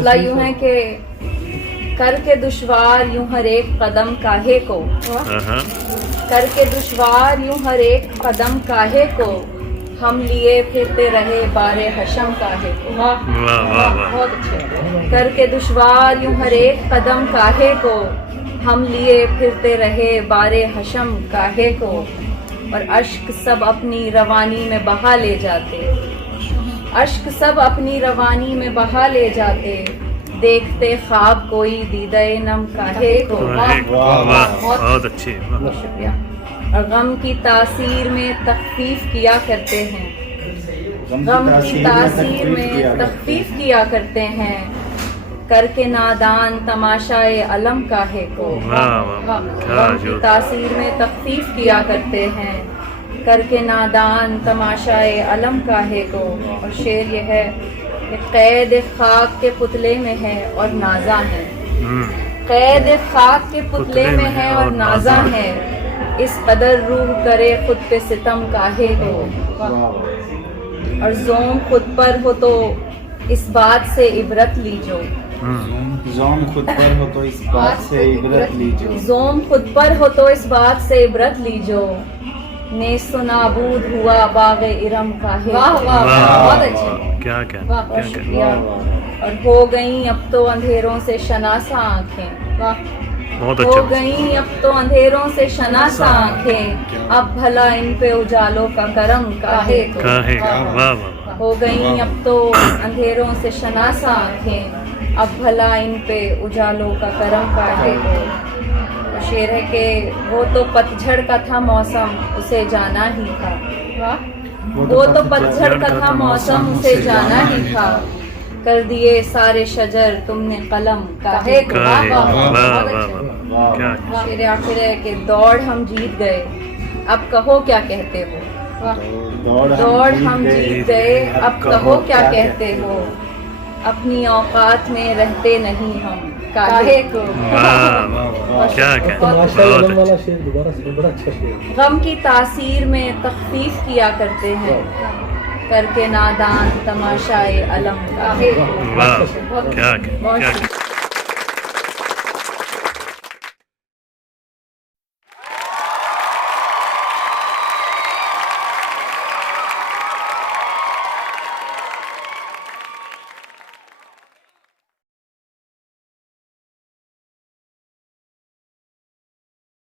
मतला यूं है कि करके दुश्वार यूं हर एक कदम काहे को, करके दुश्वार यूं हर एक कदम काहे को, हम लिए फिरते रहे बारे हशम काहे को। बहुत अच्छे। करके दुश्वार यूं हर एक कदम काहे को, हम लिए फिरते रहे बारे हशम काहे को, और अश्क सब अपनी रवानी में बहा ले जाते, अश्क सब अपनी रवानी में बहा ले जाते, देखते ख्वाब कोई दीदे नम काहे को। बहुत अच्छी, शुक्रिया। और गम की तासीर में तखफीफ किया करते हैं, गम की तासीर में तखफीफ किया करते हैं, करके नादान तमाशाए अलम काहे को। गम की तासीर में तखफीफ किया करते हैं, करके नादान तमाशाए अलम काहे को। और शेर ये है कि कैद खाक के पुतले में है और नाजा है, कैद खाक के पुतले में है और नाजा है, इस कदर रूह करे खुद पे सितम काहे को। और ज़ोम खुद पर हो तो इस बात से इबरत लीजो, ज़ोम खुद पर हो तो इस बात से इबरत लीजो, ज़ोम खुद पर हो तो इस बात से इबरत लीजो, नेस्तो नाबूद हुआ बाग़े इरम काहे। वाह वाह, बहुत अच्छे, क्या क्या, बहुत शुक्रिया। और हो गई अब तो अंधेरों से शनासा आंखें, वाह, बहुत हो अच्छा। गई अब तो अंधेरों से शनासा आंखें, अब भला इन पे उजालों का करम काहे को। वाह वाह, हो गई अब तो अंधेरों से शनासा आंखें, अब भला इन पे उजालों का करम काहे को। शेर है कि वो तो पतझड़ का था मौसम उसे जाना ही था, वो तो पतझड़ का था मौसम उसे जाना ही था, कर दिए सारे शजर तुमने कलम काहे को। शेर आखिर है कि दौड़ हम जीत गए अब कहो क्या कहते हो, दौड़ हम जीत गए अब कहो क्या कहते हो, अपनी औकात में रहते नहीं हम काहे को। क्या क्या, गम की तासीर में तखफीफ किया करते हैं, करके नादान तमाशाए अलम काहे को। क्या क्या, क्या क्या।